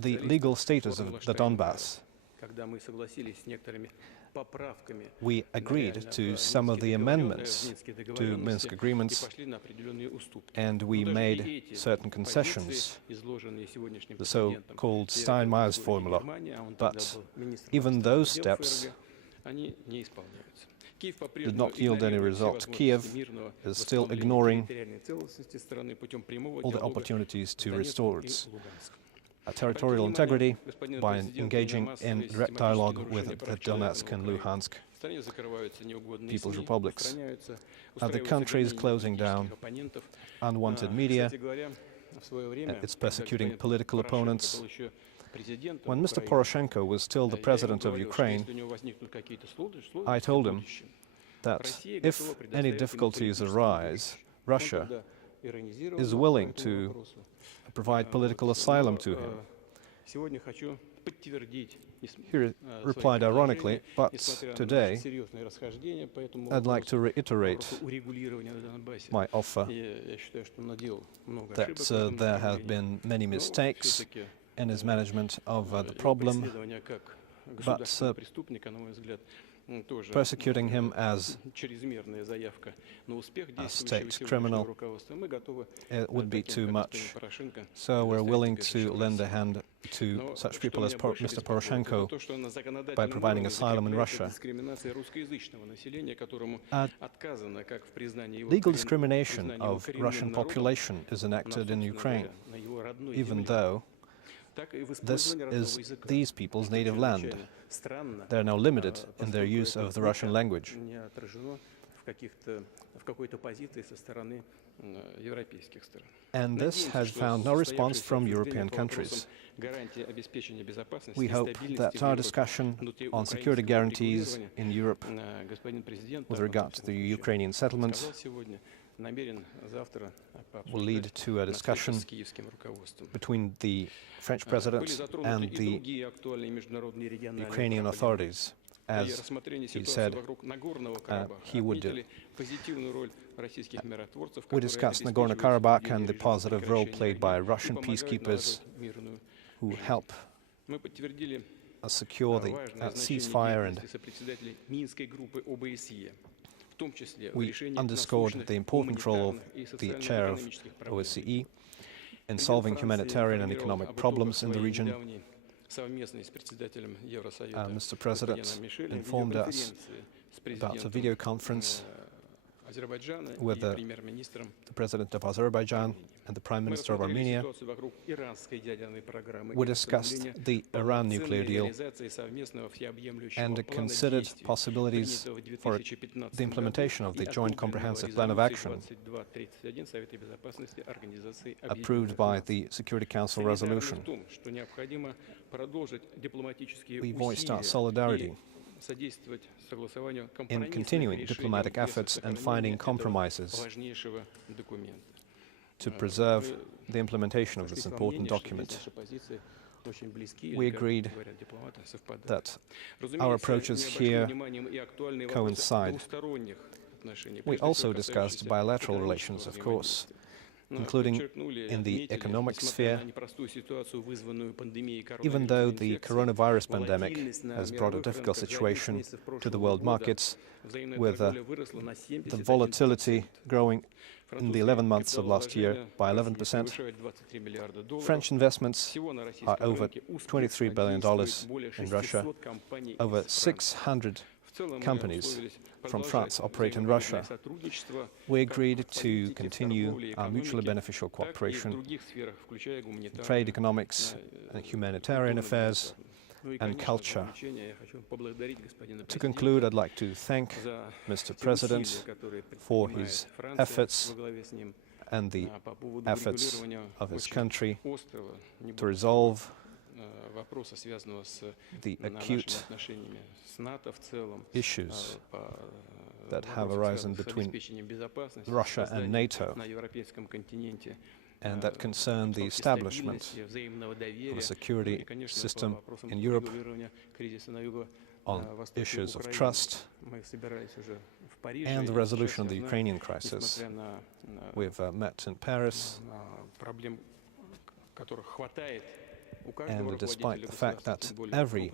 the legal status of the Donbass. We agreed to some of the amendments to Minsk agreements, and we made certain concessions, the so-called Steinmeier's formula. But even those steps did not yield any result. Kiev is still ignoring all the opportunities to restore its territorial integrity by engaging in direct dialogue with the Donetsk and Luhansk People's Republics. The country is closing down unwanted media. It's persecuting political opponents. When Mr. Poroshenko was still the president of Ukraine, I told him that if any difficulties arise, Russia is willing to provide political asylum to him. He replied ironically, but today I'd like to reiterate my offer that there have been many mistakes in his management of the problem, but persecuting him as a state criminal would be too much. So we're willing to lend a hand to such people as Mr. Poroshenko by providing asylum in Russia. Legal discrimination of Russian population is enacted in Ukraine, even though this is these people's native land. They are now limited in their use of the Russian language. And this has found no response from European countries. We hope that our discussion on security guarantees in Europe with regard to the Ukrainian settlement will lead to a discussion between the French president and the Ukrainian authorities. As he said, he would do. We discussed Nagorno-Karabakh and the positive role played by Russian peacekeepers who help secure the ceasefire, and we underscored the important role of the chair of OSCE in solving humanitarian and economic problems in the region. Mr. President informed us about a video conference with the President of Azerbaijan and the Prime Minister of Armenia. We discussed the Iran nuclear deal and considered possibilities for the implementation of the Joint Comprehensive Plan of Action approved by the Security Council resolution. We voiced our solidarity in continuing diplomatic efforts and finding compromises to preserve the implementation of this important document. We agreed that our approaches here coincide. We also discussed bilateral relations, of course, including in the economic sphere. Even though the coronavirus pandemic has brought a difficult situation to the world markets, with the volatility growing in the 11 months of last year by 11%, French investments are over $23 billion in Russia. Over 600 companies from France operate in Russia. We agreed to continue our mutually beneficial cooperation in trade, economics, and humanitarian affairs, and culture. To conclude, I'd like to thank Mr. President for his efforts and the efforts of his country to resolve the acute issues that have arisen between Russia and NATO, and that concern the establishment of a security system in Europe on issues of trust and the resolution of the Ukrainian crisis. We've met in Paris And despite the fact that every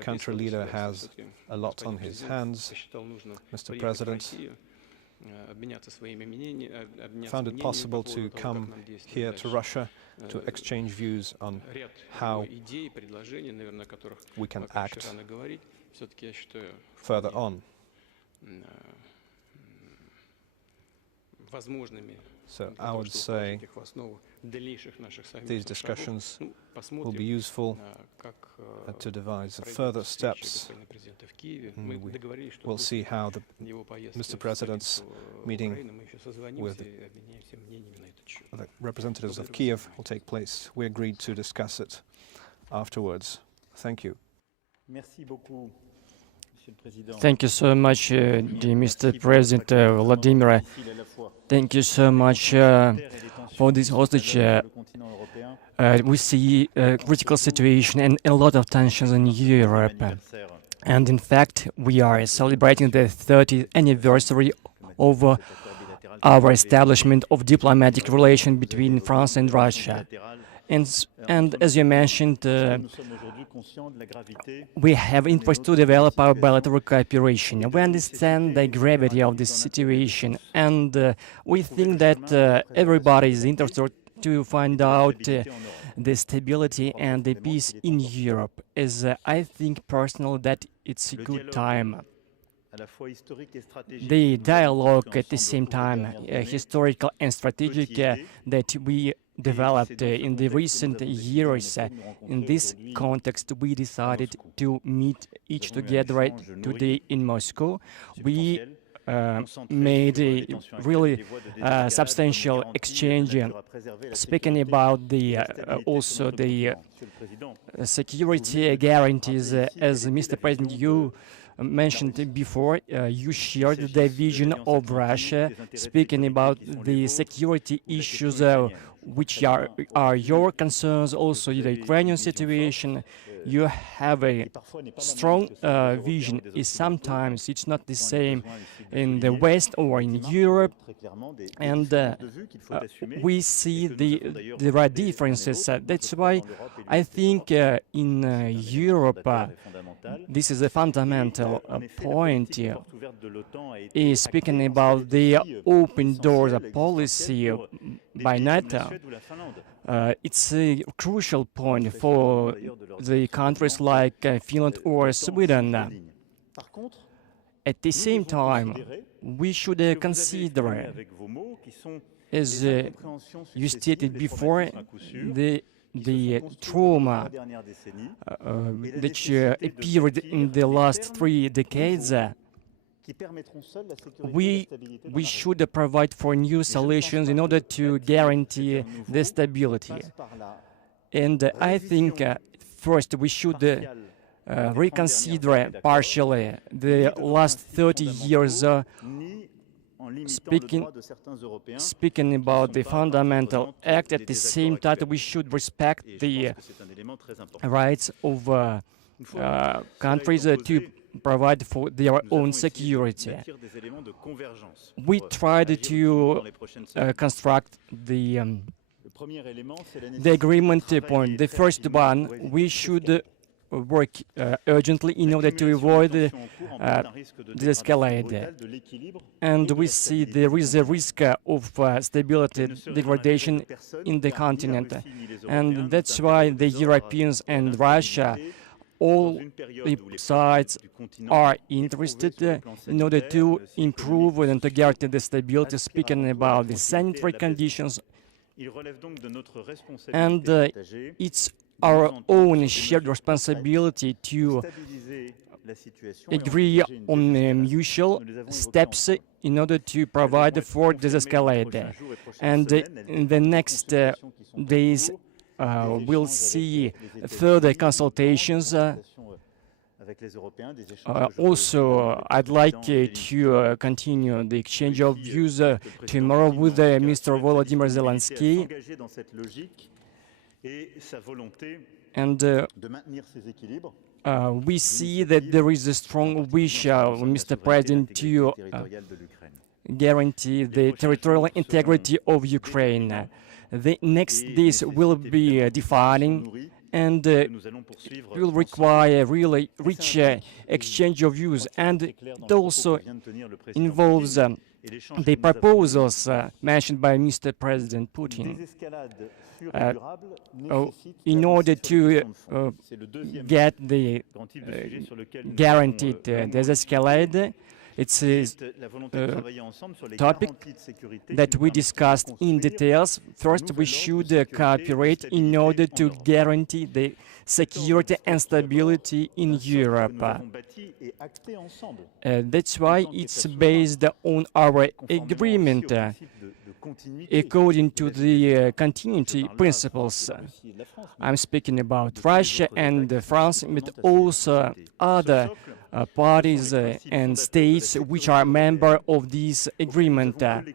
country leader has a lot on his hands, Mr. President found it possible to come here to Russia to exchange views on how we can act further on. So I would say these discussions will be useful to devise further steps. We'll see how Mr. President's meeting with the representatives of Kiev will take place. We agreed to discuss it afterwards. Thank you. Thank you so much, dear Mr. President Vladimir. Thank you so much for this hostage. We see a critical situation and a lot of tensions in Europe. And in fact, we are celebrating the 30th anniversary of our establishment of diplomatic relation between France and Russia. And as you mentioned, we have interest to develop our bilateral cooperation. We understand the gravity of this situation, and we think that everybody is interested to find out the stability and the peace in Europe, as I think personally that it's a good time. The dialogue at the same time, historical and strategic, that we developed in the recent years. In this context, we decided to meet each together today in Moscow. We made a really substantial exchange, speaking about also the security guarantees. As Mr. President, you mentioned before, you shared the vision of Russia, speaking about the security issues which are your concerns, also the Ukrainian situation. You have a strong vision. Sometimes it's not the same in the West or in Europe, and we see there are differences. That's why I think in Europe this is a fundamental point. Is speaking about the open doors policy by NATO. It's a crucial point for the countries like Finland or Sweden. At the same time, we should consider, as you stated before, the trauma which appeared in the last 3 decades. We should provide for new solutions in order to guarantee the stability. And I think first we should reconsider partially the last 30 years speaking about the fundamental act. At the same time, we should respect the rights of countries to provide for their own security. We tried to construct the agreement point. The first one, we should work urgently in order to avoid the escalate. And we see there is a risk of stability degradation in the continent. And that's why the Europeans and Russia, all the sides are interested in order to improve and to guarantee the stability, speaking about the sanitary conditions. And it's our own shared responsibility to agree on mutual steps in order to provide for desescalate. And in the next days, we'll see further consultations. Also, I'd like to continue the exchange of views tomorrow with Mr. Volodymyr Zelensky. And we see that there is a strong wish of Mr. President to guarantee the territorial integrity of Ukraine. The next days will be defining and will require really rich exchange of views, and it also involves the proposals mentioned by Mr. President Putin. In order to get the guaranteed desescalade, it's a topic that we discussed in details. First, we should cooperate in order to guarantee the security and stability in Europe. That's why it's based on our agreement according to the continuity principles. I'm speaking about Russia and France, but also other parties and states which are members of this agreement. And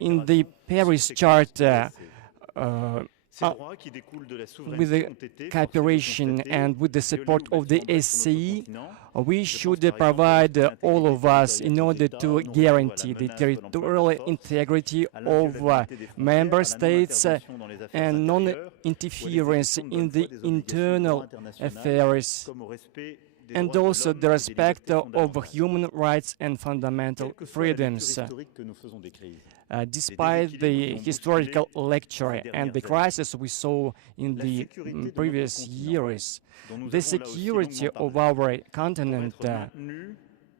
in the Paris Charter, with the cooperation and with the support of the SCE, we should provide all of us in order to guarantee the territorial integrity of member states and non-interference in the internal affairs, and also the respect of human rights and fundamental freedoms. Despite the historical lecture and the crisis we saw in the previous years, the security of our continent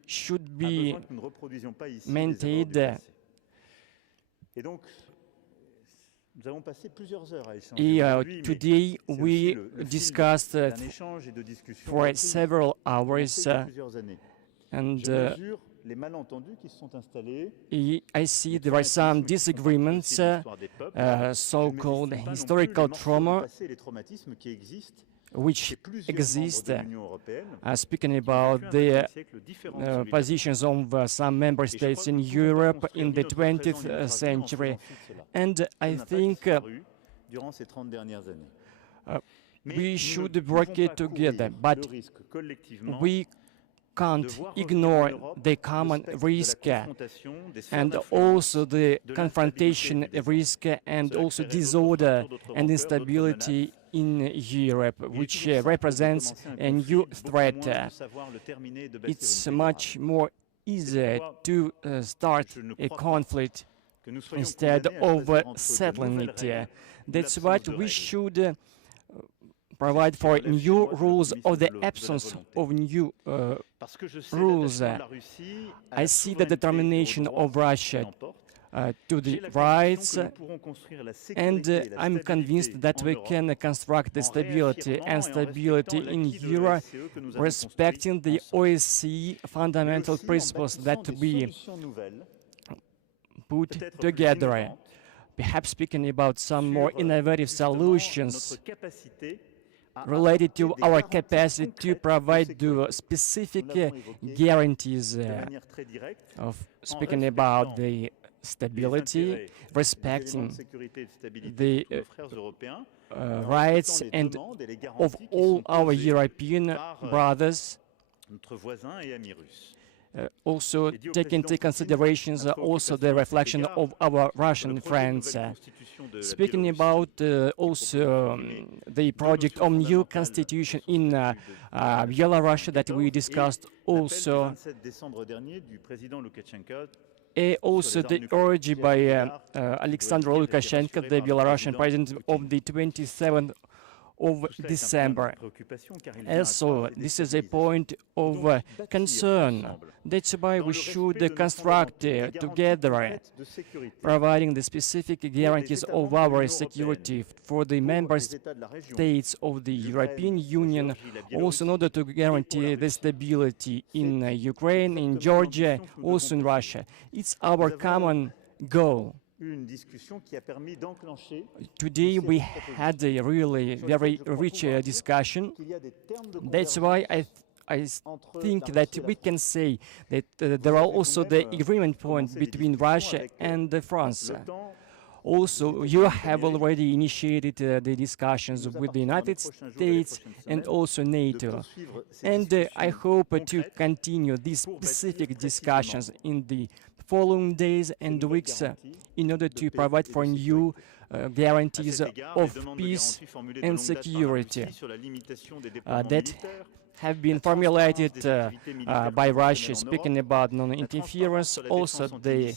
should be maintained. Today we discussed for several hours, and I see there are some disagreements, so-called historical trauma, which exist, speaking about the positions of some member states in Europe in the 20th century. And I think we should work together, but we can't ignore the common risk and also the confrontation risk and also disorder and instability in Europe, which represents a new threat. It's much more easier to start a conflict instead of settling it. That's what we should provide for new rules or the absence of new rules. I see the determination of Russia to the rights, and I'm convinced that we can construct the stability in Europe, respecting the OSCE fundamental principles that we put together. Perhaps speaking about some more innovative solutions related to our capacity to provide specific guarantees of speaking about the stability, respecting the rights and of all our European brothers, also taking into considerations also the reflection of our Russian friends. Speaking about also the project of new constitution in Belarus that we discussed also, also the urge by Alexander Lukashenko, the Belarusian president, of the 27th of December. Also, this is a point of concern. That's why we should construct together, providing the specific guarantees of our security for the member states of the European Union, also in order to guarantee the stability in Ukraine, in Georgia, also in Russia. It's our common goal. Today we had a really very rich discussion. That's why I think that we can say that there are also the agreement points between Russia and France. Also, you have already initiated the discussions with the United States and also NATO. And I hope to continue these specific discussions in the following days and weeks in order to provide for new guarantees of peace and security that have been formulated by Russia, speaking about non-interference, also the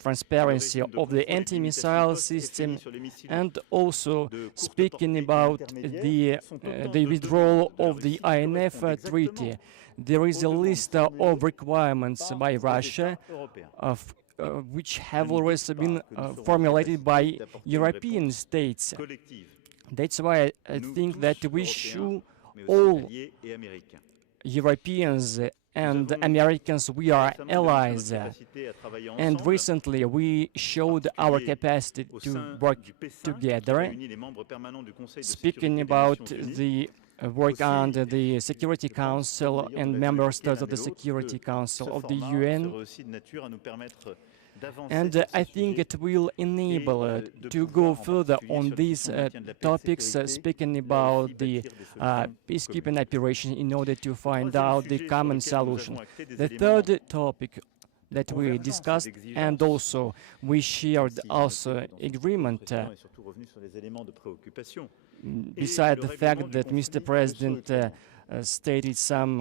transparency of the anti-missile system, and also speaking about the withdrawal of the INF treaty. There is a list of requirements by Russia which have always been formulated by European states. That's why I think that we should all Europeans and Americans, we are allies, and recently we showed our capacity to work together, speaking about the work under the Security Council and member states of the Security Council of the UN. And I think it will enable to go further on these topics, speaking about the peacekeeping operation in order to find out the common solution. The third topic that we discussed, and also we shared also agreement, beside the fact that Mr. President stated some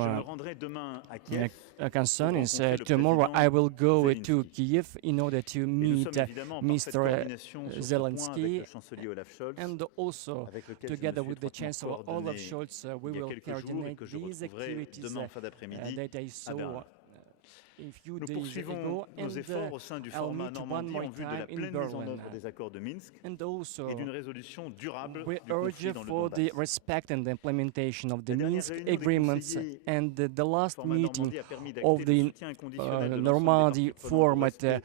concerns. Tomorrow I will go to Kiev in order to meet Mr. Zelensky, and also together with the Chancellor Olaf Scholz we will coordinate these activities that I saw a few days ago, and I'll meet one more time in Berlin. And also, we urge for the respect and the implementation of the Minsk agreements, and the last meeting of the Normandy format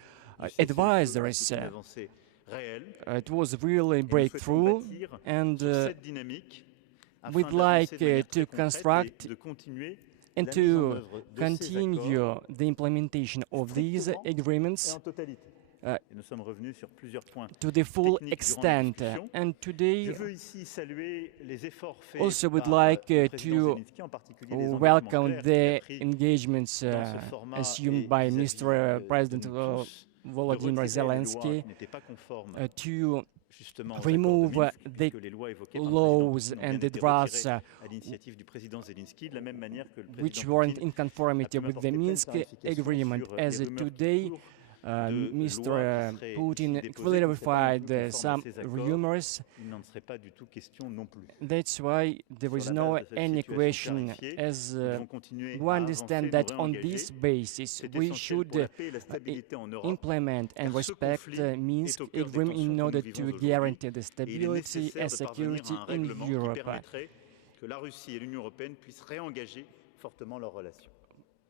advisors. It was really a breakthrough, and we'd like to construct and to continue the implementation of these agreements to the full extent. And today also would like to welcome the engagements assumed by Mr. President Volodymyr Zelensky to remove the laws and the drafts which weren't in conformity with the Minsk agreement, as today Mr. Putin clarified some rumors. That's why there is no any question, as we understand that on this basis we should implement and respect the Minsk agreement in order to guarantee the stability and security in Europe.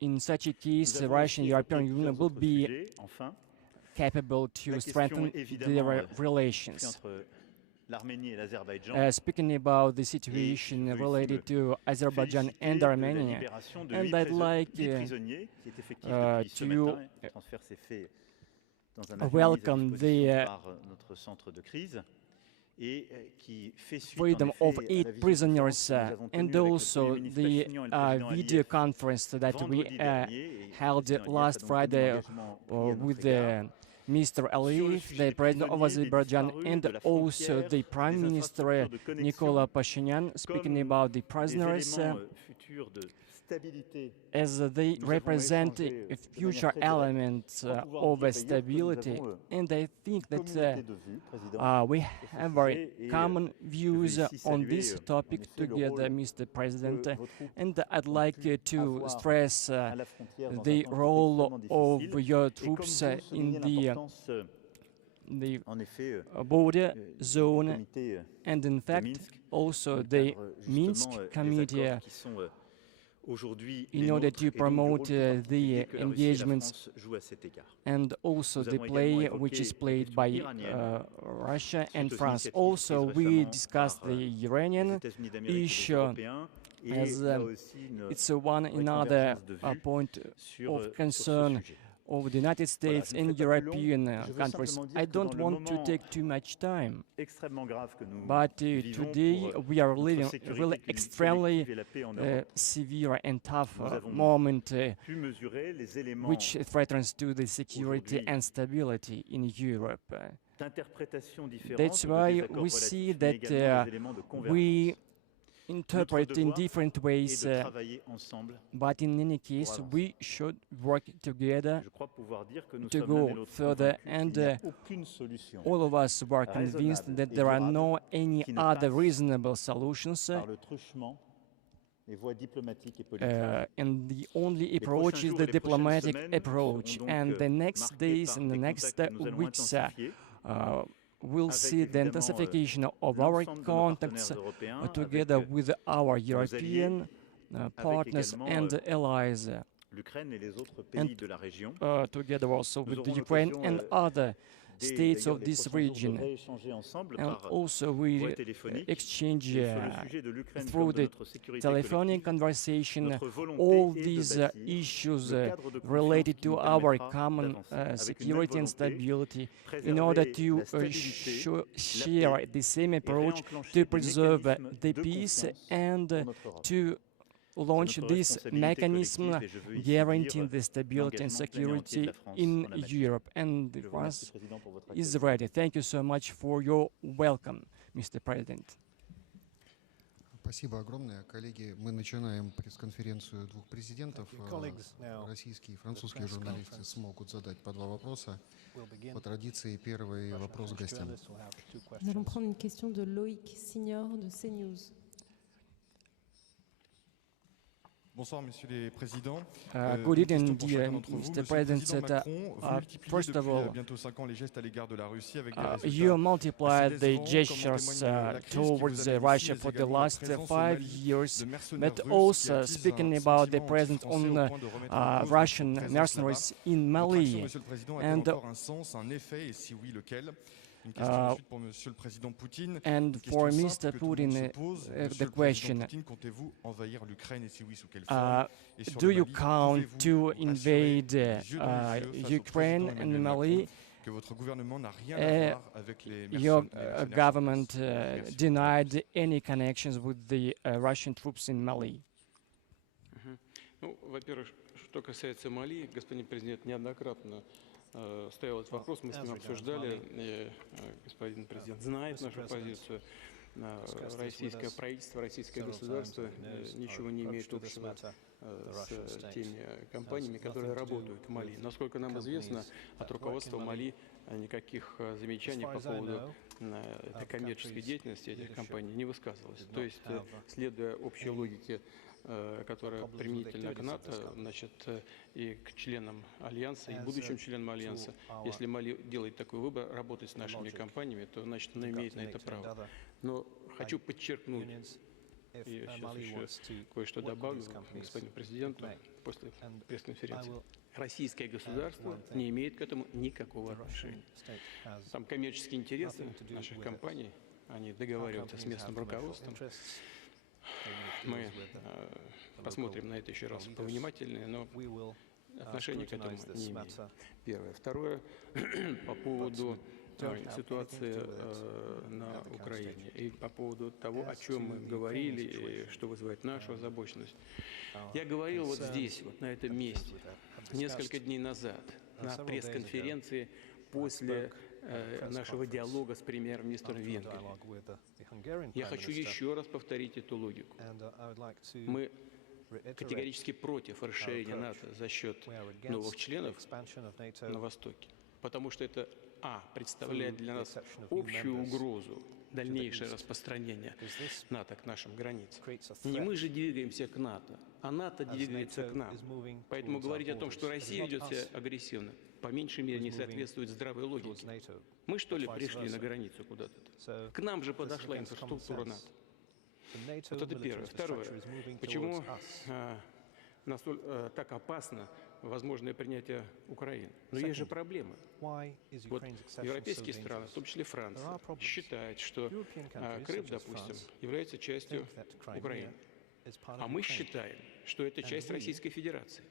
In such a case, the Russia and European Union will be capable to strengthen their relations. Speaking about the situation related to Azerbaijan and Armenia, and I'd like to welcome the freedom of 8 prisoners, and also the video conference that we held last Friday with Mr. Aliyev, the president of Azerbaijan, and also the Prime Minister Nicola Pashinyan, speaking about the prisoners, as they represent future elements of stability. And I think that we have very common views on this topic together, Mr. President, and I'd like to stress the role of your troops in the border zone, and in fact also the Minsk Committee, in order to promote the engagements and also the play which is played by Russia and France. Also, we discussed the Iranian issue, as it's one another point of concern of the United States and European countries. I don't want to take too much time, but today we are living a really extremely severe and tough moment which threatens to the security and stability in Europe. That's why we see that we interpret in different ways, but in any case, we should work together to go further, and all of us were convinced that there are no any other reasonable solutions, and the only approach is the diplomatic approach, and the next days and the next weeks we'll see the intensification of our contacts together with our European partners and allies, and together also with the Ukraine and other states of this region. And also we exchange through the telephonic conversation all these issues related to our common security and stability in order to share the same approach to preserve the peace and to launch this mechanism guaranteeing the stability and security in Europe. And the France is ready. Thank you so much for your welcome, Mr. President. Спасибо огромное. Коллеги, мы начинаем пресс-конференцию двух президентов. Российские и французские журналисты смогут задать по 2 вопроса. По традиции, первый вопрос гостям. Nous allons prendre une question de Loïc Signor de CNews. Bonsoir, Monsieur les Présidents. Good evening, dear Mr. President. First of all, you multiplied the gestures towards Russia for the last 5 years, but also speaking about the presence on Russian mercenaries in Mali. And for Mr. Putin, the question, do you count to invade Ukraine and Mali? Your government denied any connections with the Russian troops in Mali. Ну, во-первых, что касается Мали, господин президент неоднократно стоял этот вопрос, мы с ним обсуждали, господин президент знает нашу позицию. Российское правительство, российское государство ничего не имеет общего с теми компаниями, которые работают в Мали. Насколько нам известно, от руководства Мали никаких замечаний по поводу коммерческой деятельности этих компаний не высказывалось. То есть, следуя общей логике, которая применительна к НАТО, значит, и к членам Альянса, и будущим членам Альянса, если Мали делает такой выбор, работать с нашими компаниями, то, значит, она имеет на это право. Но хочу подчеркнуть, и я сейчас еще кое-что добавлю господину президенту после пресс-конференции. Российское государство не имеет к этому никакого отношения. Там коммерческие интересы наших компаний, они договариваются с местным руководством. Мы посмотрим на это еще раз повнимательнее, но отношения к этому не имеем. Первое. Второе, по поводу ситуации на Украине и по поводу того, о чем мы говорили, и что вызывает нашу озабоченность. Я говорил вот здесь, вот на этом месте, несколько дней назад, на пресс-конференции после нашего диалога с премьер-министром Венгрии. Я хочу еще раз повторить эту логику. Мы категорически против расширения НАТО за счет новых членов на Востоке, потому что это, представляет для нас общую угрозу дальнейшее распространение НАТО к нашим границам. Не мы же двигаемся к НАТО, а НАТО двигается к нам. Поэтому говорить о том, что Россия ведет себя агрессивно, по меньшей мере не соответствует здравой логике. Мы что ли пришли на границу куда-то? К нам же подошла инфраструктура НАТО. Вот это первое. Второе. Почему так опасно возможное принятие Украины? Но есть же проблемы. Вот европейские страны, в том числе Франция, считают, что Крым, допустим, является частью Украины. А мы считаем, что это часть Российской Федерации.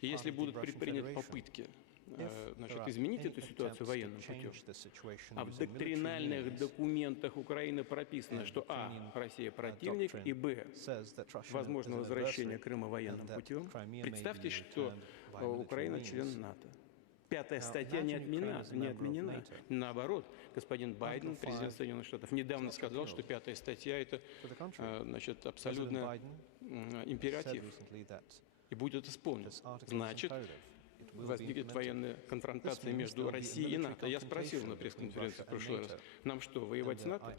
И если будут предприняты попытки изменить эту ситуацию военным путем, а в доктринальных документах Украины прописано, что Россия противник, и возможно возвращение Крыма военным путем, представьте, что Украина член НАТО. 5-я статья не отменена. Наоборот, господин Байден, президент Соединенных Штатов, недавно сказал, что 5-я статья — это абсолютно императив и будет исполнен. Значит, возникнет военная конфронтация между Россией и НАТО. Я спросил на пресс-конференции в прошлый раз, нам что, воевать с НАТО?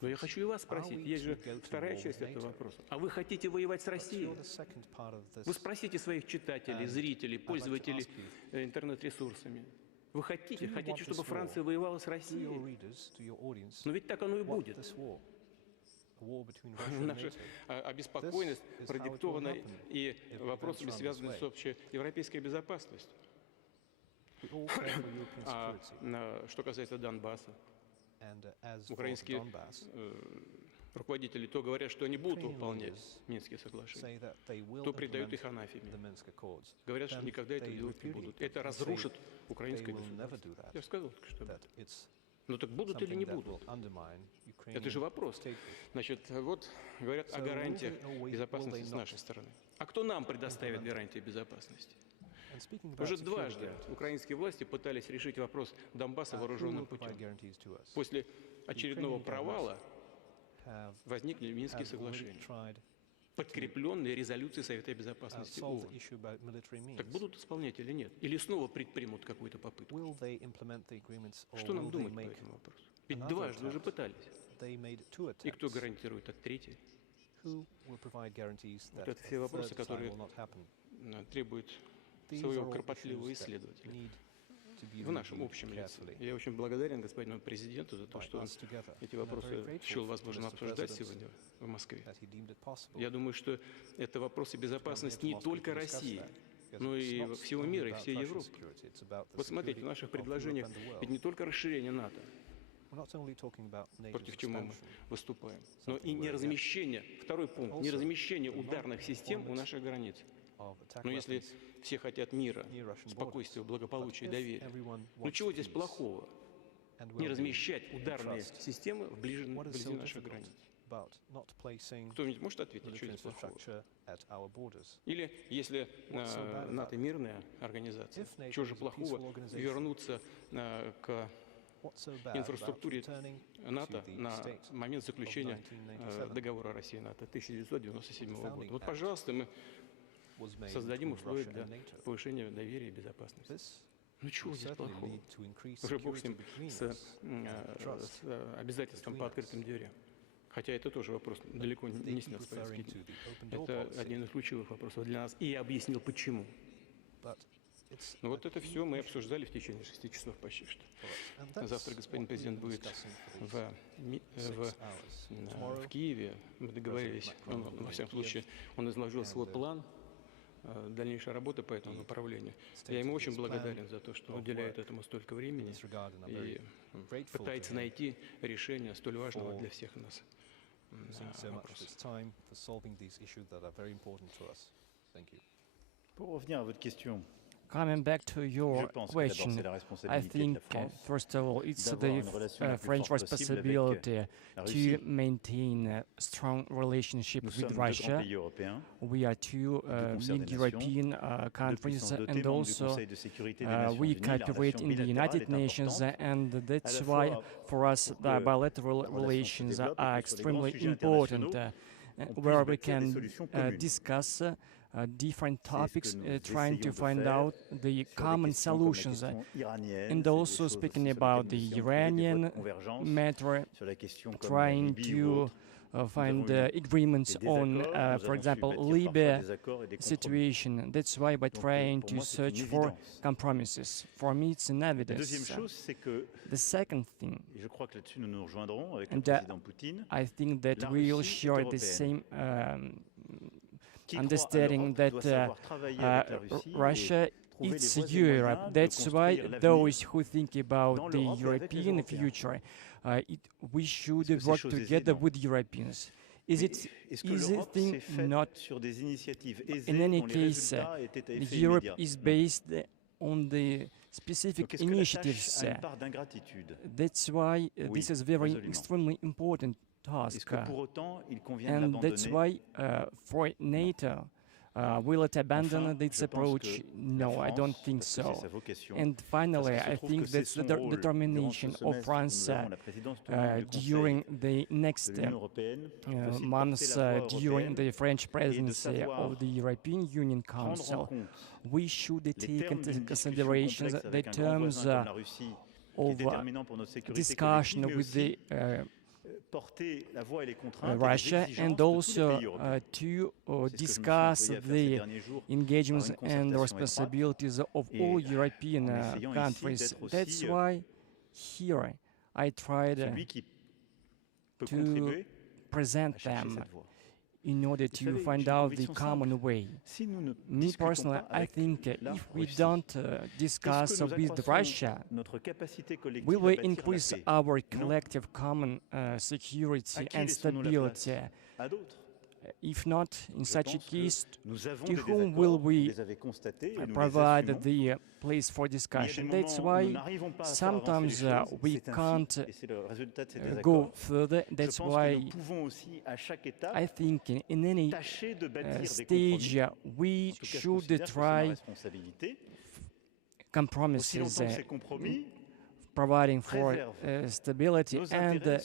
Но я хочу и вас спросить, есть же вторая часть этого вопроса. А вы хотите воевать с Россией? Вы спросите своих читателей, зрителей, пользователей интернет-ресурсами. Вы хотите, чтобы Франция воевала с Россией? Но ведь так оно и будет. Наша обеспокоенность продиктована и вопросами, связанными с общей европейской безопасностью. Что касается Донбасса, украинские руководители то говорят, что они будут выполнять Минские соглашения, то предают их анафеме. Говорят, что никогда это делать не будут. Это разрушит украинское государство. Я же сказал только что об этом. Ну так будут или не будут? Это же вопрос. Значит, вот говорят о гарантиях безопасности с нашей стороны. А кто нам предоставит гарантии безопасности? Уже дважды украинские власти пытались решить вопрос Донбасса вооруженным путем. После очередного провала возникли Минские соглашения, подкрепленные резолюцией Совета Безопасности ООН. Так будут исполнять или нет? Или снова предпримут какую-то попытку? Что нам думать по этому вопросу? Ведь дважды уже пытались. И кто гарантирует от третьей? Вот это все вопросы, которые требуют своего кропотливого исследователя в нашем общем лице. Я очень благодарен господину президенту за то, что он эти вопросы счел возможным обсуждать сегодня в Москве. Я думаю, что это вопросы безопасности не только России, но и всего мира, и всей Европы. Вот смотрите, в наших предложениях ведь не только расширение НАТО, против чего мы выступаем, но и неразмещение, второй пункт, неразмещение ударных систем у наших границ. Но если все хотят мира, спокойствия, благополучия и доверия, ну чего здесь плохого? Не размещать ударные системы вблизи наших границ. Кто-нибудь может ответить, что здесь плохого? Или если НАТО мирная организация, чего же плохого вернуться к инфраструктуре НАТО на момент заключения договора России-НАТО 1997 года? Вот, пожалуйста, мы создадим условия для повышения доверия и безопасности. Ну чего здесь плохого? Уже бог с ним, с обязательством по открытым дверям. Хотя это тоже вопрос далеко не снят с повестки дня. Это один из ключевых вопросов для нас. И я объяснил, почему. Но вот это все мы обсуждали в течение 6 часов почти что. Завтра господин президент будет в Киеве. Мы договорились, во всяком случае, он изложил свой план дальнейшей работы по этому направлению. Я ему очень благодарен за то, что он уделяет этому столько времени и пытается найти решение столь важного для всех нас вопроса. Pour revenir à votre question, Coming back to your question, I think, first of all, it's the French responsibility to maintain a strong relationship with Russia. We are two big European countries, and also we cooperate in the United Nations, and that's why for us the bilateral relations are extremely important, where we can discuss different topics, trying to find out the common solutions, and also speaking about the Iranian matter, trying to find agreements on, for example, Libya situation. That's why we're trying to search for compromises. For me, it's an evidence. The second thing, and I think that we will share the same understanding that Russia is Europe. That's why those who think about the European future, we should work together with Europeans. Is it easy thing? Not. In any case, Europe is based on the specific initiatives. That's why this is very extremely important task. And that's why for NATO, will it abandon its approach? No, I don't think so. And finally, I think that's the determination of France during the next months, during the French presidency of the European Union Council. We should take into consideration the terms of discussion with the Russia, and also to discuss the engagements and responsibilities of all European countries. That's why here I tried to present them in order to find out the common way. Me personally, I think if we don't discuss with Russia, we will increase our collective common security and stability. If not, in such a case, to whom will we provide the place for discussion? That's why sometimes we can't go further. That's why I think in any stage we should try compromises, providing for stability and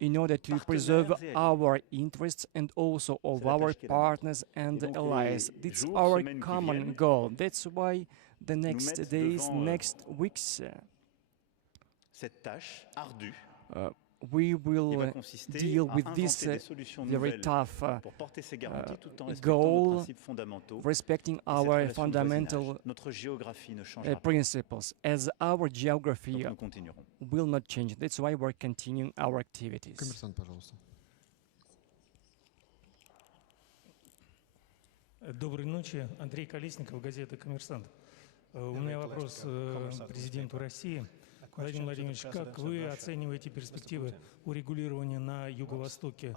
in order to preserve our interests and also of our partners and allies. It's our common goal. That's why the next days, next weeks, we will deal with this very tough goal, respecting our fundamental principles, as our geography will not change. That's why we're continuing our activities. Коммерсант, пожалуйста. Доброй ночи. Андрей Колесников, газета «Коммерсант». У меня вопрос президенту России. Владимир Владимирович, как вы оцениваете перспективы урегулирования на юго-востоке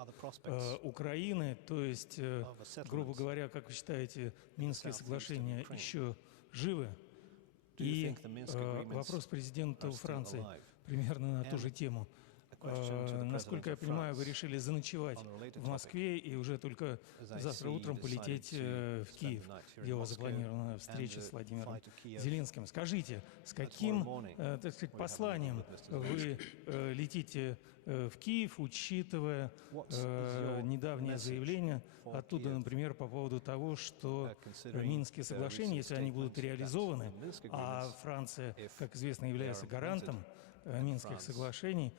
Украины? То есть, грубо говоря, как вы считаете, Минские соглашения еще живы? И вопрос президенту Франции примерно на ту же тему. Насколько я понимаю, вы решили заночевать в Москве и уже только завтра утром полететь в Киев, где у вас запланирована встреча с Владимиром Зеленским. Скажите, с каким, так сказать, посланием вы летите в Киев, учитывая недавнее заявление оттуда, например, по поводу того, что Минские соглашения, если они будут реализованы, а Франция, как известно, является гарантом Минских соглашений,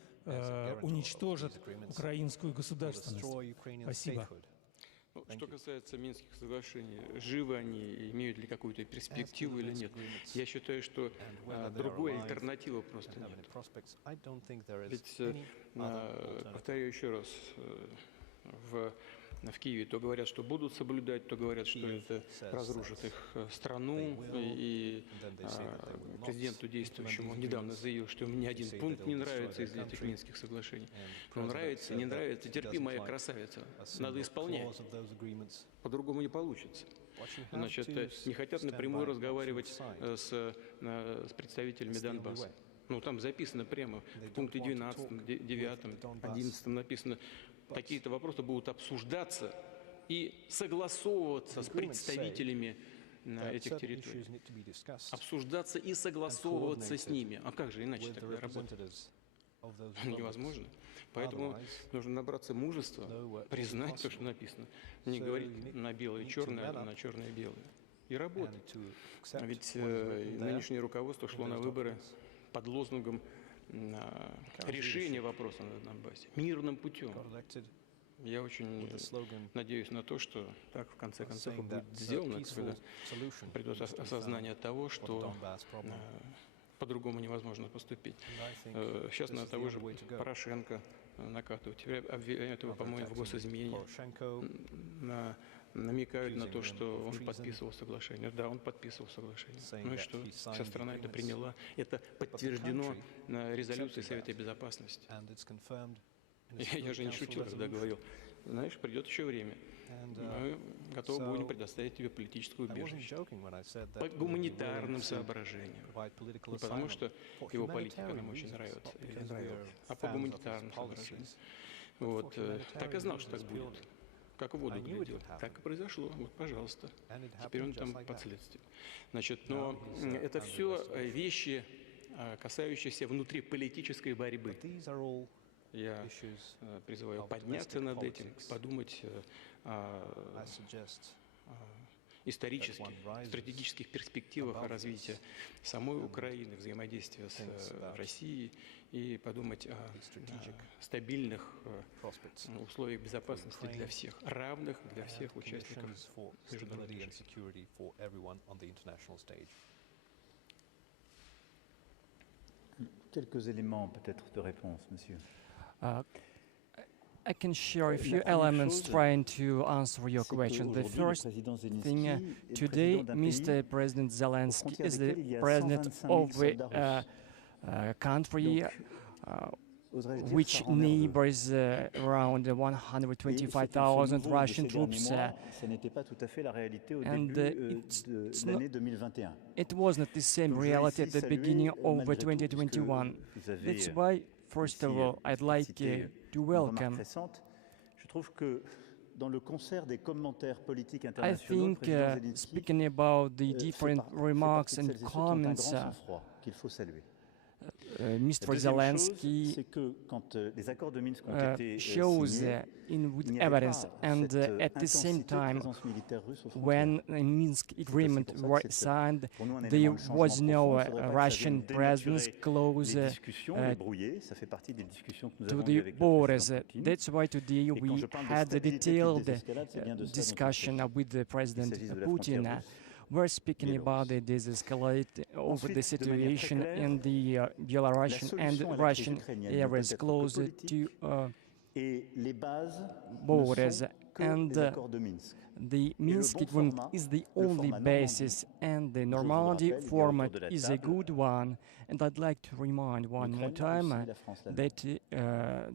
уничтожат украинскую государственность. Спасибо. Что касается Минских соглашений, живы они, имеют ли какую-то перспективу или нет? Я считаю, что другой альтернативы просто нет. Ведь, повторяю еще раз, в Киеве то говорят, что будут соблюдать, то говорят, что это разрушит их страну. И президенту действующему недавно заявил, что мне один пункт не нравится из этих Минских соглашений. Но нравится, не нравится, терпи, моя красавица. Надо исполнять. По-другому не получится. Значит, не хотят напрямую разговаривать с представителями Донбасса. Ну, там записано прямо в пункте 12, 9, 11 написано, такие-то вопросы будут обсуждаться и согласовываться с представителями этих территорий. Обсуждаться и согласовываться с ними. А как же иначе тогда работать? Невозможно. Поэтому нужно набраться мужества, признать то, что написано. Не говорить на белое черное, а на черное белое. И работать. Ведь нынешнее руководство шло на выборы под лозунгом решения вопроса на Донбассе мирным путем. Я очень надеюсь на то, что так в конце концов будет сделано, когда придет осознание того, что по-другому невозможно поступить. Сейчас на того же Порошенко накатывают. Теперь обвиняют его, по-моему, в госизмене. Намекают на то, что он подписывал соглашение. Да, он подписывал соглашение. Ну и что? Вся страна это приняла. Это подтверждено резолюцией Совета Безопасности. Я же не шутил, когда говорил, знаешь, придет еще время. Мы готовы будем предоставить тебе политическое убежище по гуманитарным соображениям. Не потому, что его политика нам очень нравится или нравилась, а по гуманитарным соображениям. Вот. Так и знал, что так будет. Как в воду глядел. Так и произошло. Вот, пожалуйста. Теперь он там под следствием. Значит, но это все вещи, касающиеся внутриполитической борьбы. Я призываю подняться над этим, подумать о исторических, стратегических перспективах развития самой Украины, взаимодействия с Россией и подумать о стабильных условиях безопасности для всех, равных для всех участников международной жизни. Quelques éléments peut-être de réponse, monsieur. I can share a few elements trying to answer your question. The first thing, today, Mr. President Zelensky is the president of a country which neighbors around 125,000 Russian troops. And it was not the same reality at the beginning of 2021. That's why, first of all, I'd like to welcome. I think, speaking about the different remarks and comments, Mr. Zelensky shows with evidence, and at the same time, when the Minsk agreement was signed, there was no Russian presence close to the borders. That's why today we had a detailed discussion with the President Putin. We're speaking about the escalate of the situation in the Belarusian and Russian areas closer to borders, and the Minsk agreement is the only basis, and the Normandy format is a good one. And I'd like to remind one more time that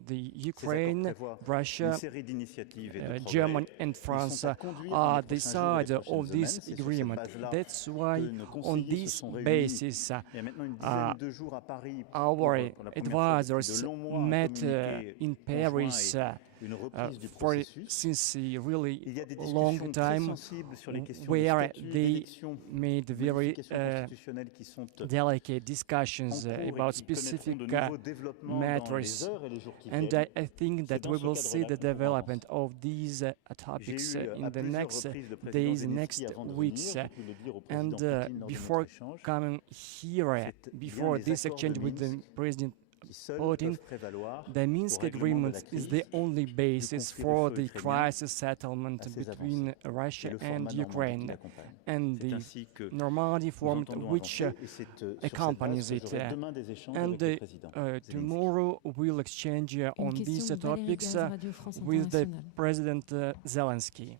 the Ukraine, Russia, Germany and France are the side of this agreement. That's why on this basis our advisors met in Paris since a really long time, where they made very delicate discussions about specific matters. And I think that we will see the development of these topics in the next days, next weeks. And before coming here, before this exchange with the President Putin, the Minsk agreement is the only basis for the crisis settlement between Russia and Ukraine, and the Normandy format which accompanies it. And tomorrow we'll exchange on these topics with the President Zelensky.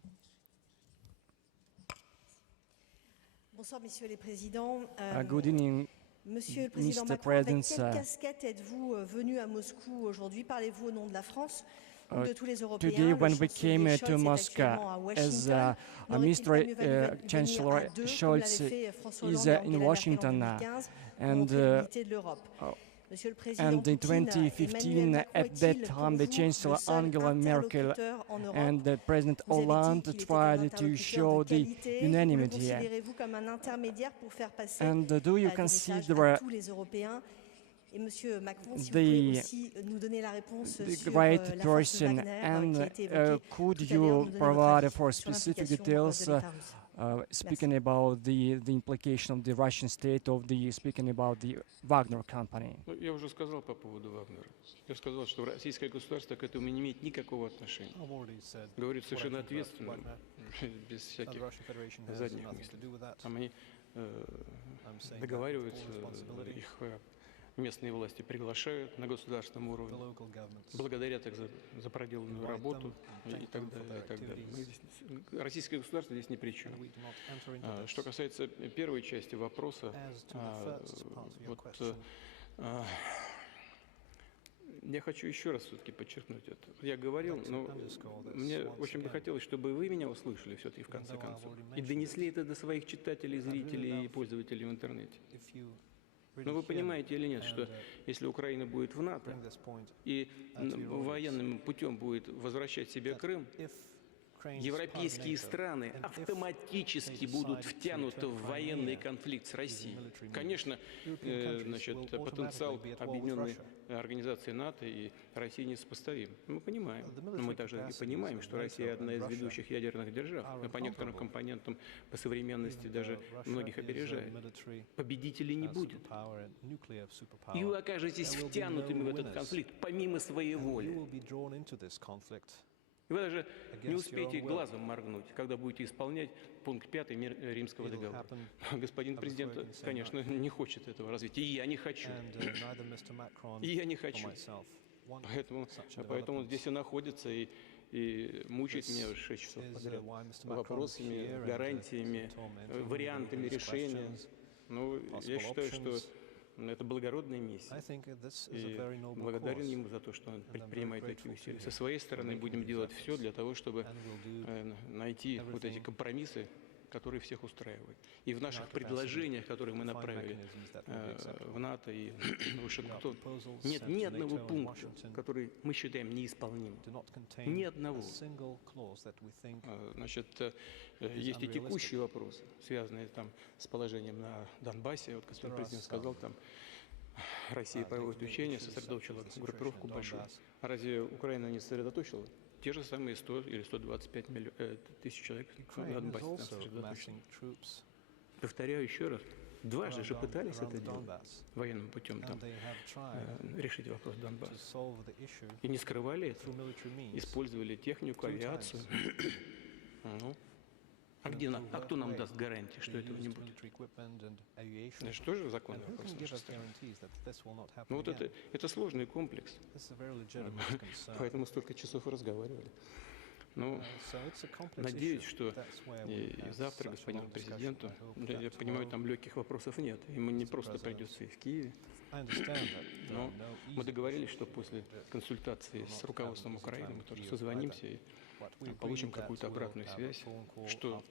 Bonsoir, Messieurs les Présidents. Good evening. Monsieur le Président Macron, avec quelle casquette êtes-vous venu à Moscou aujourd'hui? Parlez-vous au nom de la France ou de tous les Européens? Today, when we came to Moscow, as Mr. Chancellor Scholz is in Washington, and in 2015, at that time, the Chancellor Angela Merkel and President Hollande tried to show the unanimity. And do you consider the right person, and could you provide for specific details speaking about the implication of the Russian state speaking about the Wagner company? Я уже сказал по поводу Вагнера. Я сказал, что российское государство к этому не имеет никакого отношения. Говорит совершенно ответственно, без всяких задних мыслей. Они договариваются, их местные власти приглашают на государственном уровне, благодарят их за проделанную работу и так далее, и так далее. Российское государство здесь ни при чем. Что касается первой части вопроса, Я хочу еще раз все-таки подчеркнуть это. Я говорил, но мне очень бы хотелось, чтобы вы меня услышали все-таки в конце концов и донесли это до своих читателей, зрителей и пользователей в интернете. Но вы понимаете или нет, что если Украина будет в НАТО и военным путем будет возвращать себе Крым, европейские страны автоматически будут втянуты в военный конфликт с Россией. Конечно, значит, потенциал Объединенной Организации НАТО и России несопоставим. Мы понимаем. Но мы также и понимаем, что Россия одна из ведущих ядерных держав. И по некоторым компонентам по современности даже многих опережает. Победителей не будет. И вы окажетесь втянутыми в этот конфликт помимо своей воли. И вы даже не успеете глазом моргнуть, когда будете исполнять пункт 5 Римского договора. Господин президент, конечно, не хочет этого развития, и я не хочу. И я не хочу. Поэтому здесь и находится и мучает меня 6 часов подряд вопросами, гарантиями, вариантами решения. Ну, я считаю, что это благородная миссия. И благодарен ему за то, что он предпринимает такие усилия. Со своей стороны будем делать все для того, чтобы найти вот эти компромиссы, которые всех устраивают. И в наших предложениях, которые мы направили в НАТО и в Вашингтон, нет ни одного пункта, который мы считаем неисполнимым. Ни одного. Значит, есть и текущие вопросы, связанные там с положением на Донбассе. Вот господин президент сказал, там Россия проводит учения, сосредоточила группировку большую. А разве Украина не сосредоточила? Те же самые 100 или 125 тысяч человек на Донбассе там сосредоточены. Повторяю еще раз. Дважды же пытались это делать военным путем, там, решить вопрос Донбасса. И не скрывали это. Использовали технику, авиацию. Ну, а кто нам даст гарантии, что этого не будет? Это же тоже законный вопрос. Ну вот это сложный комплекс. Поэтому столько часов и разговаривали. Ну, надеюсь, что и завтра господину президенту, я понимаю, там легких вопросов нет. Ему не просто придется и в Киеве. Но мы договорились, что после консультации с руководством Украины мы тоже созвонимся и получим какую-то обратную связь, что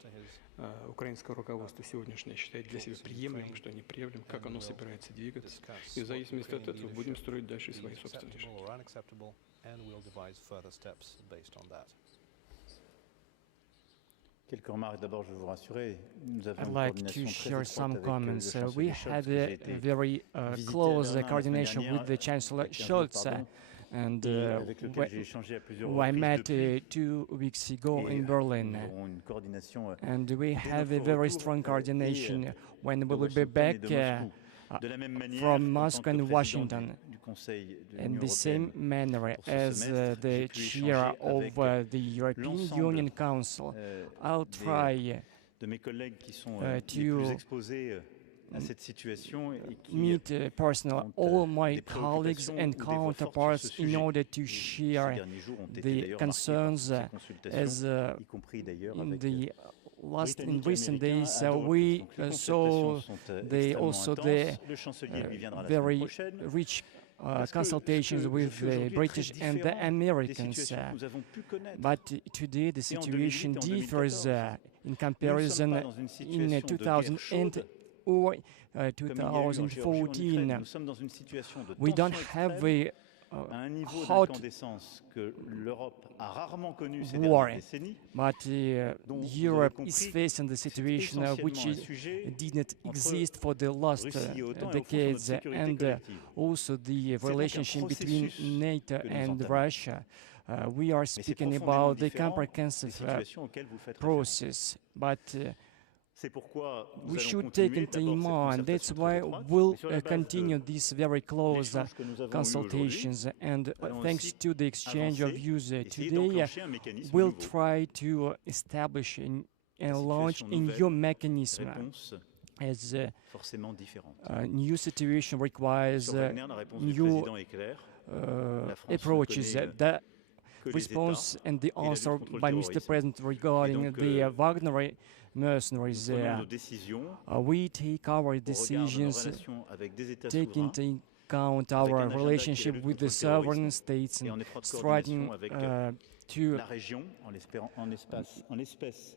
украинское руководство сегодняшнее считает для себя приемлемым, что неприемлемым, как оно собирается двигаться. И в зависимости от этого будем строить дальше свои собственные шаги. I'd like to share some comments. We had a very close coordination with the Chancellor Scholz, and I met 2 weeks ago in Berlin. And we have a very strong coordination when we will be back from Moscow and Washington in the same manner as the chair of the European Union Council. I'll try to meet personally all my colleagues and counterparts in order to share the concerns as in recent days we saw the very rich consultations with the British and the Americans. But today the situation differs in comparison in 2000 or 2014. We don't have a hot war, but Europe is facing the situation which did not exist for the last decades, and also the relationship between NATO and Russia. We are speaking about the comprehensive process, but we should take into mind. That's why we'll continue these very close consultations, and thanks to the exchange of views today, we'll try to establish and launch a new mechanism. As a new situation requires new approaches. The response and the answer by Mr. President regarding the Wagner mercenaries, we take our decisions take into account our relationship with the sovereign states and striving to la région, en l'espèce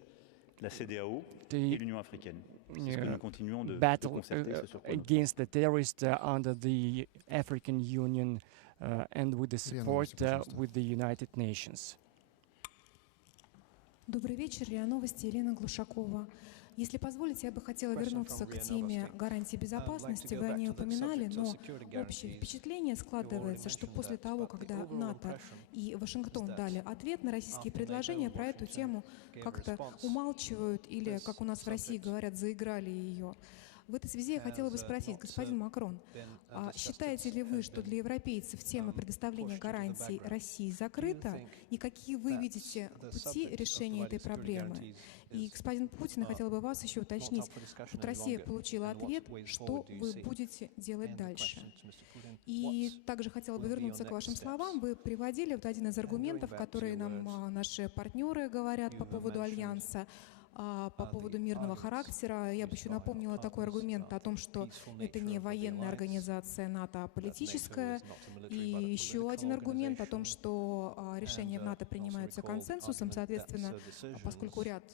la CEDEAO et l'Union africaine. C'est ce que nous continuons de concerter, ce sur quoi against the terrorists under the African Union and with the support with the United Nations. Добрый вечер, РИА Новости, Елена Глушакова. Если позволите, я бы хотела вернуться к теме гарантии безопасности. Вы о ней упоминали, но общее впечатление складывается, что после того, когда НАТО и Вашингтон дали ответ на российские предложения, про эту тему как-то умалчивают или, как у нас в России говорят, заиграли ее. В этой связи я хотела бы спросить, господин Макрон, считаете ли вы, что для европейцев тема предоставления гарантий России закрыта, и какие вы видите пути решения этой проблемы? И, господин Путин, я хотела бы вас еще уточнить, вот Россия получила ответ, что вы будете делать дальше? И также хотела бы вернуться к вашим словам. Вы приводили вот один из аргументов, которые нам наши партнеры говорят по поводу Альянса, по поводу мирного характера. Я бы еще напомнила такой аргумент о том, что это не военная организация НАТО, а политическая. И еще один аргумент о том, что решения в НАТО принимаются консенсусом. Соответственно, поскольку ряд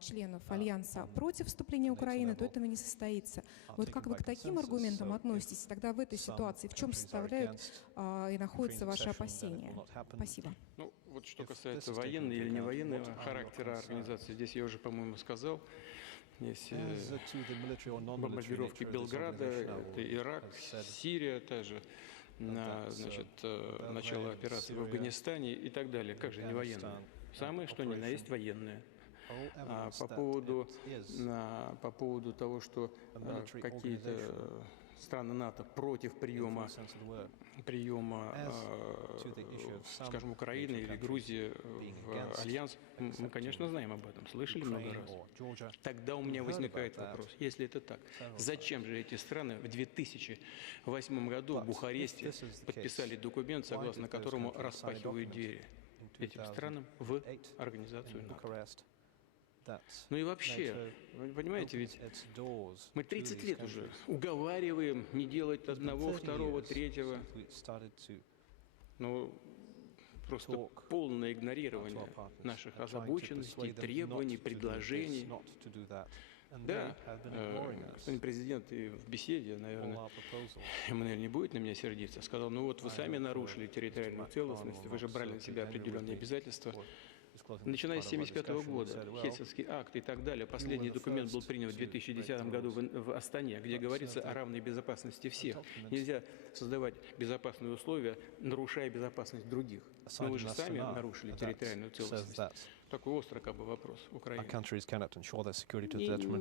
членов Альянса против вступления Украины, то этого не состоится. Вот как вы к таким аргументам относитесь? Тогда в этой ситуации в чем составляют и находятся ваши опасения? Спасибо. Ну, вот что касается военного или не военного характера организации, здесь я уже, по-моему, сказал, есть бомбардировки Белграда, это Ирак, Сирия, также значит, начало операции в Афганистане и так далее. Как же не военные? Самое, что ни на есть военные. По поводу того, что какие-то страны НАТО против приема, скажем, Украины или Грузии в Альянс, мы, конечно, знаем об этом, слышали много раз. Тогда у меня возникает вопрос, если это так, зачем же эти страны в 2008 году в Бухаресте подписали документ, согласно которому распахивают двери этим странам в организацию НАТО? Ну и вообще, вы понимаете, ведь мы 30 лет уже уговариваем не делать одного, второго, третьего. Ну, просто полное игнорирование наших озабоченностей, требований, предложений. Да, господин президент и в беседе, наверное, не будет на меня сердиться, сказал, ну вот вы сами нарушили территориальную целостность, вы же брали на себя определенные обязательства. Начиная с 1975 года, Хельсинский акт и так далее, последний документ был принят в 2010 году в Астане, где говорится о равной безопасности всех. Нельзя создавать безопасные условия, нарушая безопасность других. Но вы же сами нарушили территориальную целостность. Такой острый как бы вопрос Украины. Не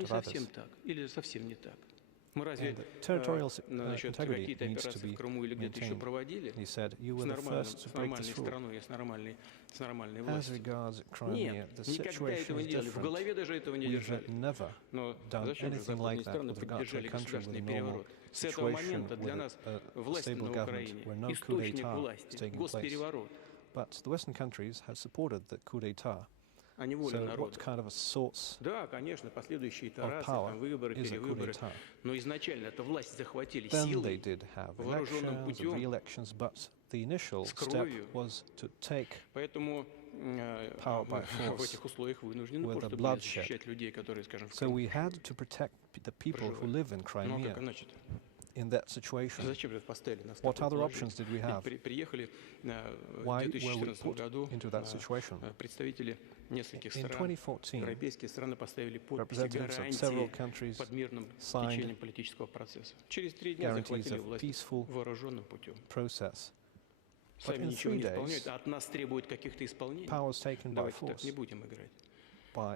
совсем так, или совсем не так. Мы разве какие-то операции в Крыму или где-то еще проводили с нормальной страной и с нормальной властью? Нет, никогда этого не делали, в голове даже этого не держали. Но зачем же западные страны поддержали государственный переворот? С этого момента для нас власть на Украине, источник власти, госпереворот. А не воля народа. Да, конечно, последующие итерации, выборы, перевыборы. Но изначально эту власть захватили силой, вооруженным путем, с кровью. Поэтому в этих условиях вынуждены просто были защищать людей, которые, скажем, в Крыму проживают. Ну, как иначе? Зачем же поставили нас в такое положение? Приехали в 2014 году представители нескольких стран, европейские страны поставили подписи гарантии под мирным течением политического процесса. Через 3 дня захватили власть вооруженным путем. Сами ничего не исполняют, а от нас требуют каких-то исполнений. Давайте так не будем играть.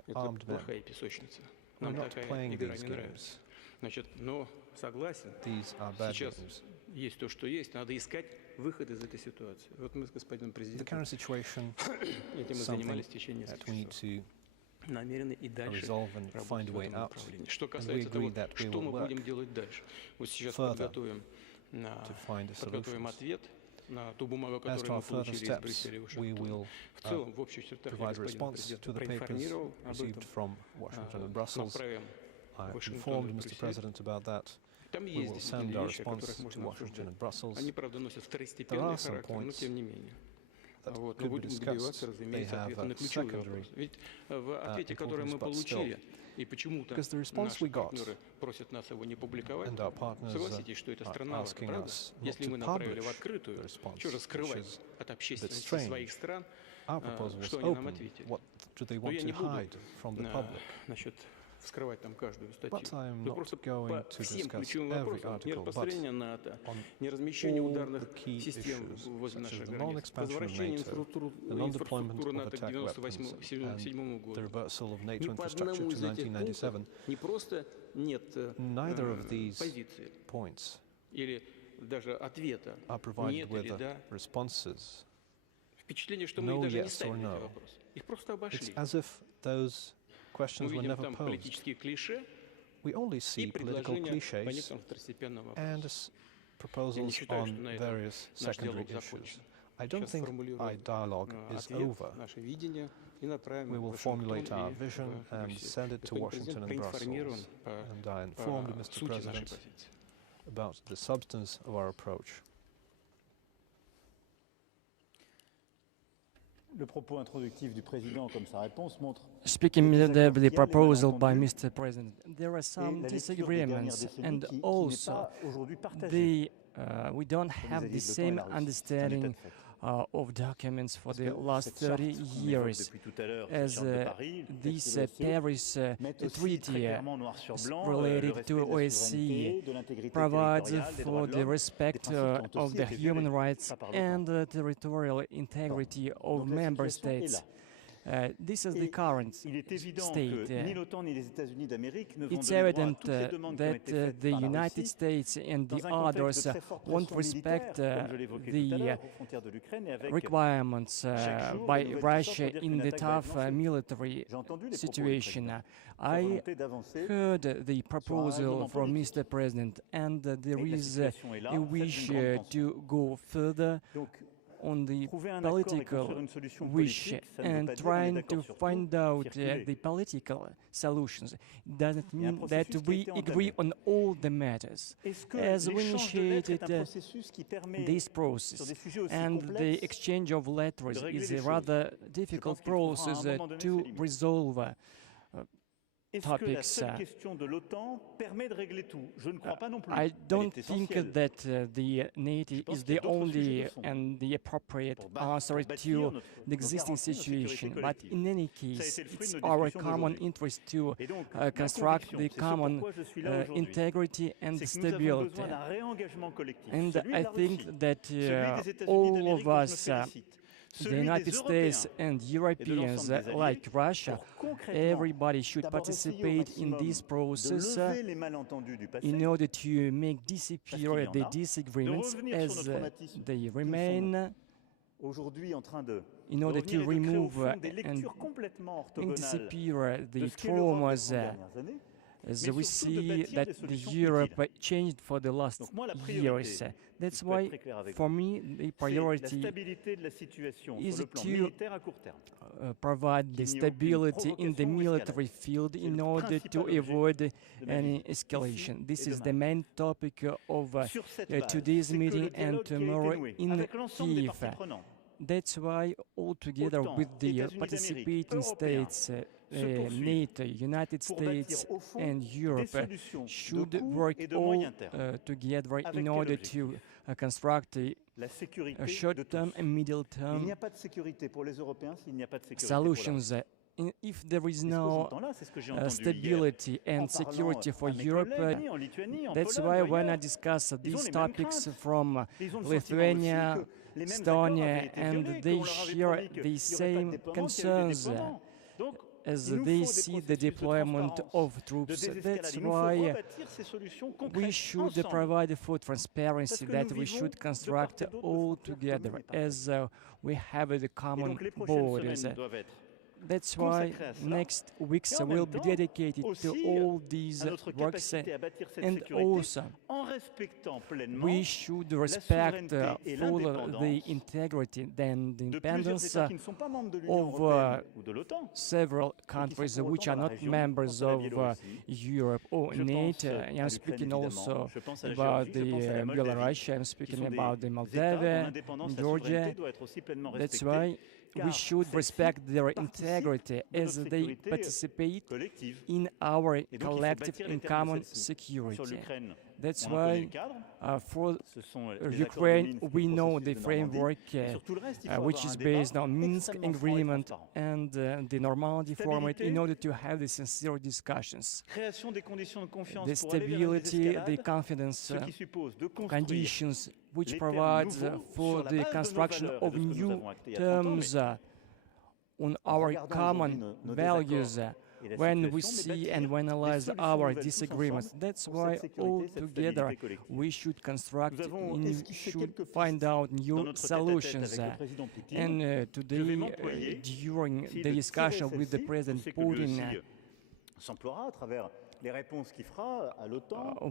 Это плохая песочница. Нам такая игра не нравится. Значит, но согласен, сейчас есть то, что есть, надо искать выход из этой ситуации. Вот мы с господином президентом этим мы занимались в течение нескольких часов. Намерены и дальше работать в этом направлении. Что касается того, что мы будем делать дальше. Вот сейчас подготовим ответ на ту бумагу, которую мы получили из Брюсселя и Вашингтона. В целом, в общих чертах я господина президента проинформировал об этом. Направим I informed Mr. President about that. Там we есть will действительно send our вещи, о которых response to можно Washington обсуждать. and Brussels. Они, правда, носят There второстепенный are some характер, но points тем не менее. that Но could be будем добиваться, discussed. They разумеется, have ответа a на ключевые secondary вопросы. Ведь в ответе, который мы importance, but получили, still, и почему-то because the response наши we got партнеры просят нас его не публиковать, and our partners согласитесь, что это are странновато, asking правда? us not Если to мы направили в publish открытую, the response, что же which скрывать is от a bit общественности strange. своих стран, Our proposal was что они нам open. ответили. What do they Но want я to не буду hide from the public? насчет вскрывать там каждую статью. But I'm Но not просто going по to всем discuss ключевым every вопросам, не article, распространение but НАТО, on не размещение all ударных the key систем issues, возле such as наших the границ, non-expansion of возвращение NATO, the non-deployment инфраструктуры of НАТО к attack weapons, and 1997 the году. reversal of Ни NATO по infrastructure одному to из этих пунктов 1997. не просто нет Neither of these позиции points или даже ответа, are provided нет или with да. responses. Впечатление, что мы No, их даже не yes or ставили эти no. вопросы. Их просто It's обошли. as if those Мы questions were видим never там posed. политические клише We only и see political предложения по cliches некоторым второстепенным and вопросам. proposals считаю, что on на этом various наш secondary диалог issues. закончен. I don't Сейчас think our сформулируем dialogue is ответ, over. наше видение и направим We в will Вашингтон formulate our и vision в and Брюссель. send it to Господин Washington президент and проинформирован Brussels. по And I informed Mr. сути нашей President позиции. about the substance of our approach. Le propos introductif du président comme sa réponse montre Speaking the proposal by Mr. President, there are some disagreements, and also we don't have the same understanding of documents for the last 30 years, as this Paris Treaty related to OSCE provides for the respect of the human rights and territorial integrity of member states. This is the current state. It's evident that the United States and the others won't respect the requirements by Russia in the tough military situation. I heard the proposal from Mr. President, and there is a wish to go further on the political wish and trying to find out the political solutions. Doesn't mean that we agree on all the matters. As we initiated this process, and the exchange of letters is a rather difficult process to resolve topics. I don't think that the NATO is the only and the appropriate answer to the existing situation, but in any case, it's our common interest to construct the common integrity and stability. And I think that all of us, the United States and Europeans, like Russia, everybody should participate in this process in order to make disappear the disagreements as they remain, in order to remove and disappear the traumas, as we see that the Europe changed for the last years. That's why, for me, the priority is to provide the stability in the military field in order to avoid any escalation. This is the main topic of today's meeting and tomorrow in Kiev. That's why, all together with the participating states, NATO, United States, and Europe should work all together in order to construct a short-term and middle-term solutions. If there is no stability and security for Europe, that's why when I discuss these topics from Lithuania, Estonia, and they share the same concerns as they see the deployment of troops. That's why we should provide for transparency, that we should construct all together as we have the common borders. That's why next weeks will be dedicated to all these works, and also we should respect fully the integrity and the independence of several countries which are not members of Europe or NATO. I'm speaking also about the Belarus, I'm speaking about the Moldova, Georgia. That's why we should respect their integrity as they participate in our collective and common security. That's why for Ukraine we know the framework which is based on Minsk Agreement and the Normandy format in order to have the sincere discussions. The stability, the confidence conditions which provides for the construction of new terms on our common values when we see and we analyze our disagreements. That's why all together we should construct and should find out new solutions. And today, during the discussion with the President Putin,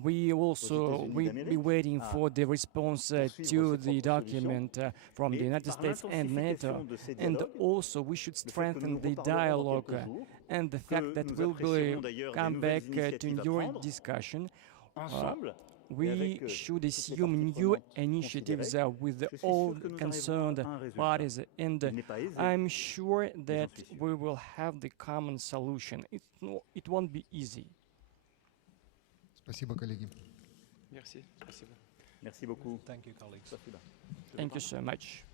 we also will be waiting for the response to the document from the United States and NATO, and also we should strengthen the dialogue and the fact that we'll come back to your discussion. We should assume new initiatives with all concerned parties, and I'm sure that we will have the common solution. It won't be easy. Спасибо, коллеги. Merci. Спасибо. Merci beaucoup. Thank you, colleagues. Thank you so much.